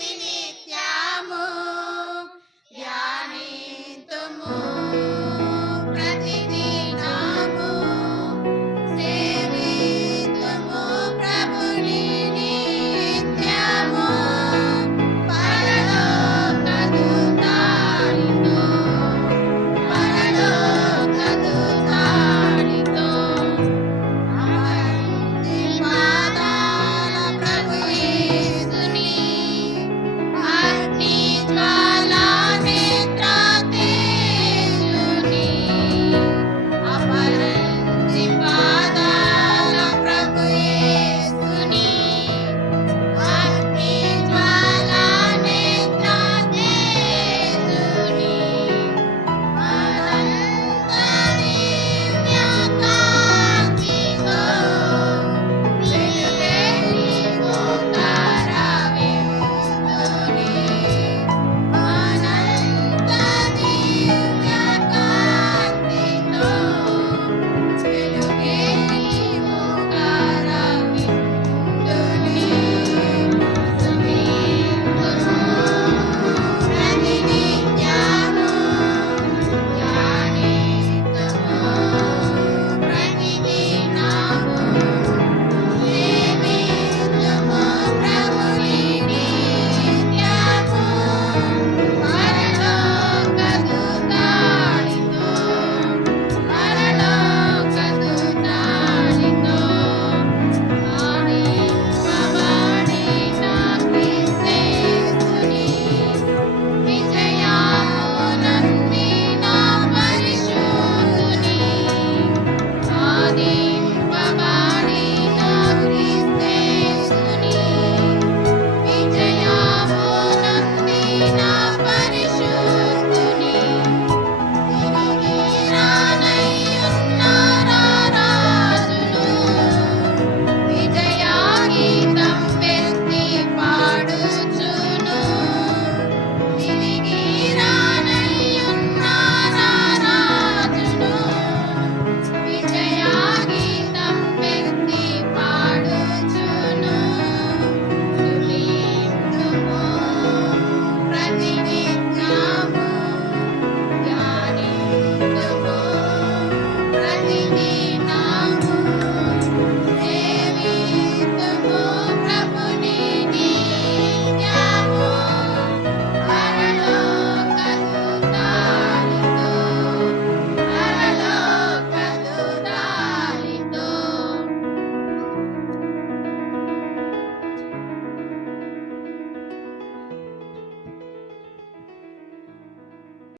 ಹಾಕ್ತೀನಿ